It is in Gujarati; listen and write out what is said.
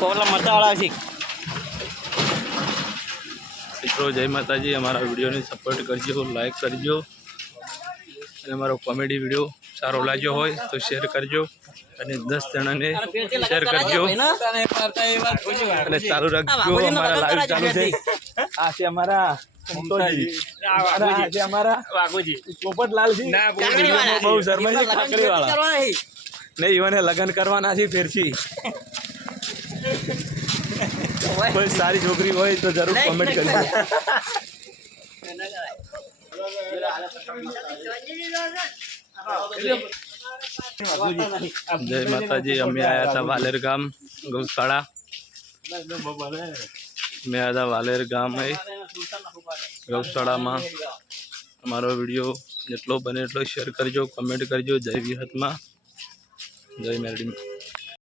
કોલા મરચાવાળા છે મિત્રો જય માતાજી। અમારા વિડીયોને સપોર્ટ કરજો, લાઈક કરજો અને અમારો કોમેડી વિડીયો સારો લાગ્યો હોય તો શેર કરજો અને 10 જણાને શેર કરજો અને ચાલુ રાખજો। અમારા લાઈવ ચાલુ છે। આ છે અમારા સંતોષજી, આ છે અમારા વાઘુજી પોપટલાલજી, બહુ શર્માઈ છે કાકડી વાળા નહીં, ઈવને લગ્ન કરવાના છે ફેરથી। કોઈ સારી છોકરી હોય તો જરૂર કોમેન્ટ કરજો। જય માતાજી। અમે આયા હતા વાલેર ગામ ગૌશાળા, અમે આયા હતા વાલેર ગામ ગૌશાળામાં। અમારો વિડીયો જેટલો બને એટલો શેર કરજો, કમેન્ટ કરજો। જય વિહતમાં, જય મેરડીમાં।